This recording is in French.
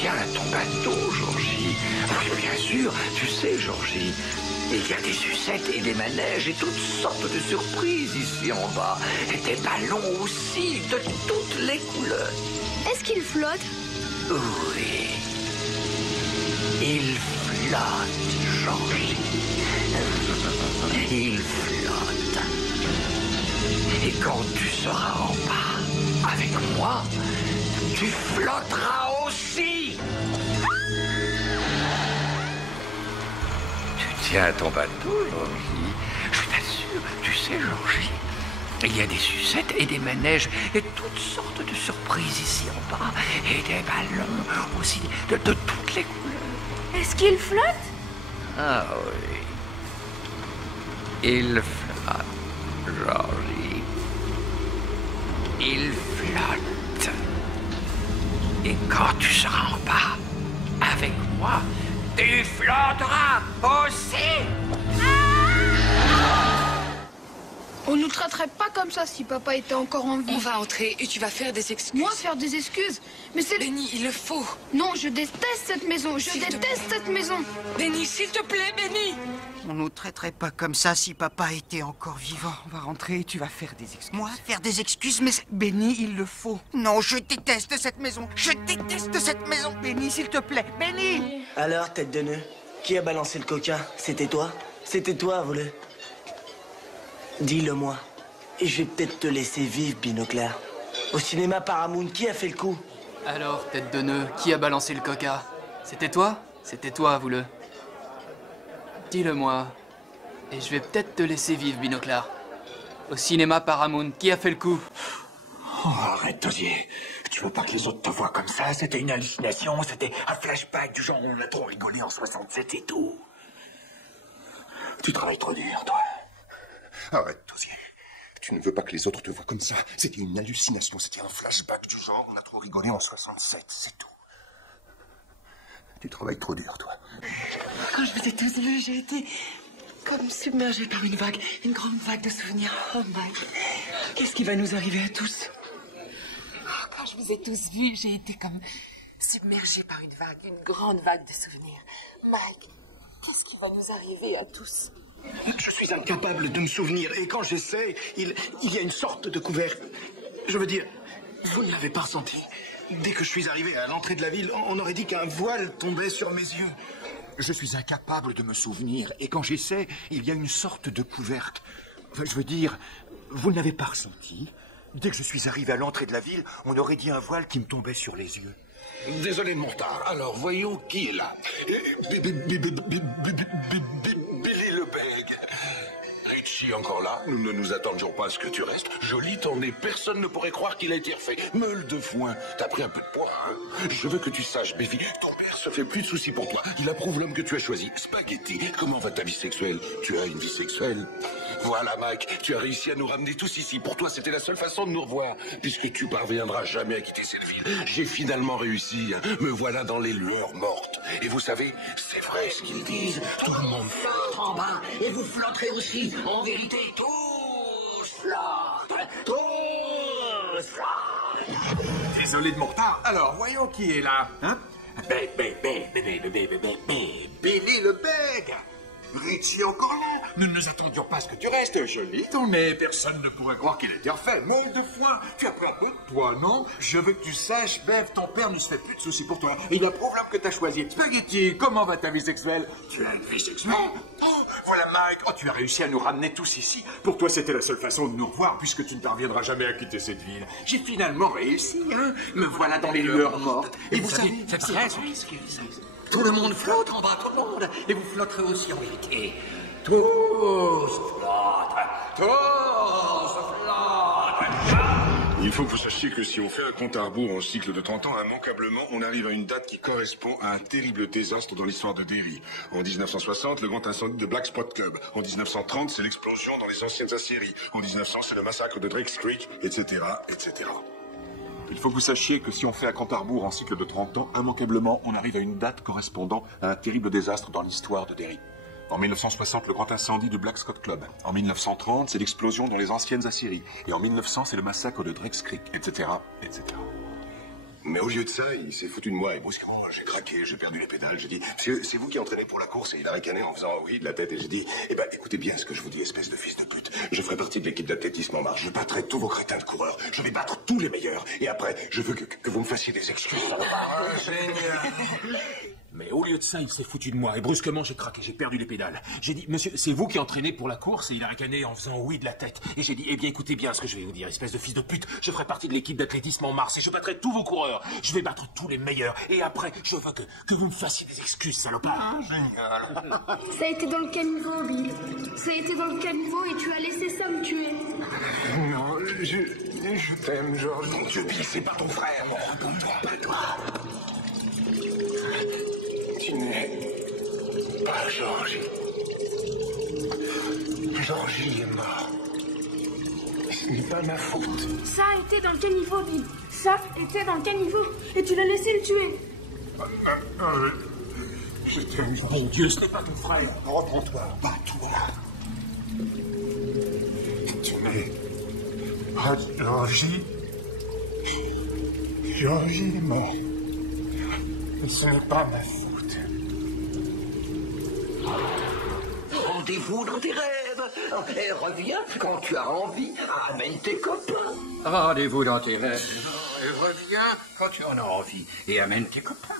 Tiens, ton bateau, Georgie. Oui, bien sûr, tu sais, Georgie, il y a des sucettes et des manèges et toutes sortes de surprises ici en bas. Et des ballons aussi, de toutes les couleurs. Est-ce qu'il flotte? Oui. Il flotte, Georgie. Il flotte. Et quand tu seras en bas avec moi, tu flotteras aussi. Tu tiens ton bateau, Georgie. Je t'assure, tu sais, Georgie, il y a des sucettes et des manèges et toutes sortes de surprises ici en bas. Et des ballons aussi de toutes les couleurs. Est-ce qu'il flotte? Ah oui. Il flotte, Georgie. Il flotte. Et quand tu seras en bas, avec moi, tu flotteras aussi. On nous traiterait pas comme ça si papa était encore en vie. On va entrer et tu vas faire des excuses. Moi, faire des excuses? Mais c'est... Benny, il le faut. Non, je déteste cette maison. Je déteste cette maison. Benny, s'il te plaît, Benny. On nous traiterait pas comme ça si papa était encore vivant. On va rentrer et tu vas faire des excuses. Moi, faire des excuses, mais... Benny, il le faut. Non, je déteste cette maison. Je déteste cette maison. Benny, s'il te plaît. Benny! Alors, tête de nœud, qui a balancé le coca? C'était toi? C'était toi, voleux? Dis-le-moi. Et je vais peut-être te laisser vivre, Binoclair. Au cinéma Paramount, qui a fait le coup? Alors, tête de nœud, qui a balancé le coca? C'était toi? C'était toi, vouleux. Dis-le-moi. Et je vais peut-être te laisser vivre, Binoclar. Au cinéma Paramount, qui a fait le coup? Oh, arrête, Tosier. Tu veux pas que les autres te voient comme ça? C'était une hallucination, c'était un flashback du genre on a trop rigolé en 67 et tout. Tu travailles trop dur, toi. Arrête, Tosier. Tu ne veux pas que les autres te voient comme ça. C'était une hallucination, c'était un flashback du genre on a trop rigolé en 67, c'est tout. Tu travailles trop dur, toi. Quand je vous ai tous vus, j'ai été comme submergée par une vague, une grande vague de souvenirs. Oh Mike, qu'est-ce qui va nous arriver à tous? Quand je vous ai tous vus, j'ai été comme submergée par une vague, une grande vague de souvenirs. Mike, qu'est-ce qui va nous arriver à tous? Je suis incapable de me souvenir, et quand j'essaie, il y a une sorte de couvercle. Je veux dire, vous ne l'avez pas ressenti? Dès que je suis arrivé à l'entrée de la ville, on aurait dit qu'un voile tombait sur mes yeux. Je suis incapable de me souvenir, et quand j'essaie, il y a une sorte de couvercle. Je veux dire, vous ne l'avez pas ressenti? Dès que je suis arrivé à l'entrée de la ville, on aurait dit un voile qui me tombait sur les yeux. Désolé de mon retard. Alors, voyons qui est là. Billy Lebeg. Richie encore là. Nous ne nous attendions pas à ce que tu restes. Joli t'en es. Personne ne pourrait croire qu'il a été refait. Meule de foin. T'as pris un peu de poids, hein? Je veux que tu saches, Bévi, ton père se fait plus de soucis pour toi. Il approuve l'homme que tu as choisi. Spaghetti, comment va ta vie sexuelle? Tu as une vie sexuelle? Voilà, Mike, tu as réussi à nous ramener tous ici. Pour toi, c'était la seule façon de nous revoir, puisque tu parviendras jamais à quitter cette ville. J'ai finalement réussi. Me voilà dans les lueurs mortes. Et vous savez, c'est vrai ce qu'ils disent. Tout le monde flotte en bas, et vous flotterez aussi. En vérité, tous flottent. Tous flottent. Désolé de mon retard. Alors, voyons qui est là. Hein? Billy Lebeg! Richie encore là? Nous ne nous attendions pas à ce que tu restes, joli, mais personne ne pourrait croire qu'il a été refait. Monde de foin, tu as pris un peu de toi, non? Je veux que tu saches, Bev, ton père ne se fait plus de soucis pour toi. Il approuve l'homme que t'as choisi. Spaghetti, comment va ta vie sexuelle? Tu as une vie sexuelle? Oh, voilà Mike, oh, tu as réussi à nous ramener tous ici. Pour toi, c'était la seule façon de nous revoir, puisque tu ne parviendras jamais à quitter cette ville. J'ai finalement réussi, hein? Me voilà dans les lueurs mortes. Et vous savez, c'est très risqué. Tout le monde flotte en bas, tout le monde. Et vous flotterez aussi en vérité. Tous flottent. Tous flottent. Il faut que vous sachiez que si on fait un compte à rebours en cycle de 30 ans, immanquablement, on arrive à une date qui correspond à un terrible désastre dans l'histoire de Derry. En 1960, le grand incendie de Black Spot Club. En 1930, c'est l'explosion dans les anciennes aciéries. En 1900, c'est le massacre de Drake's Creek, etc., etc. Il faut que vous sachiez que si on fait un compte à rebours en cycle de 30 ans, immanquablement, on arrive à une date correspondant à un terrible désastre dans l'histoire de Derry. En 1960, le grand incendie de Black Scott Club. En 1930, c'est l'explosion dans les anciennes aciéries. Et en 1900, c'est le massacre de Drake's Creek, etc., etc. Mais au lieu de ça, il s'est foutu de moi et brusquement, j'ai craqué, j'ai perdu les pédales. J'ai dit, c'est vous qui entraînez pour la course. Et il a ricané en faisant oui de la tête. Et j'ai dit, eh ben, écoutez bien ce que je vous dis, espèce de fils de pute. Je ferai partie de l'équipe d'athlétisme en marche. Je battrai tous vos crétins de coureurs. Je vais battre tous les meilleurs. Et après, je veux que vous me fassiez des excuses. Génial. Mais au lieu de ça, il s'est foutu de moi. Et brusquement, j'ai craqué, j'ai perdu les pédales. J'ai dit, monsieur, c'est vous qui entraînez pour la course? Et il a ricané en faisant oui de la tête. Et j'ai dit, eh bien, écoutez bien ce que je vais vous dire, espèce de fils de pute. Je ferai partie de l'équipe d'athlétisme en mars et je battrai tous vos coureurs. Je vais battre tous les meilleurs. Et après, je veux que vous me fassiez des excuses, salopard. Génial. Ça a été dans le caniveau, Bill. Ça a été dans le caniveau et tu as laissé ça me tuer. Non, je t'aime, Georges. Mon Dieu, Bill, c'est pas ton frère. Retourne-toi, toi. Tu n'es pas Georgie. Georgie est mort. Ce n'est pas ma faute. Ça a été dans le caniveau, Bill. Ça était dans le caniveau et tu l'as laissé le tuer. Je t'aime, mon Dieu, ce n'est pas ton frère. Reprends-toi, bats-toi. Tu n'es pas Georgie. Georgie est mort. Et ce n'est pas ma faute. Rendez-vous dans tes rêves. Et reviens quand tu as envie. Amène tes copains. Rendez-vous dans tes rêves. Et reviens quand tu en as envie. Et amène tes copains.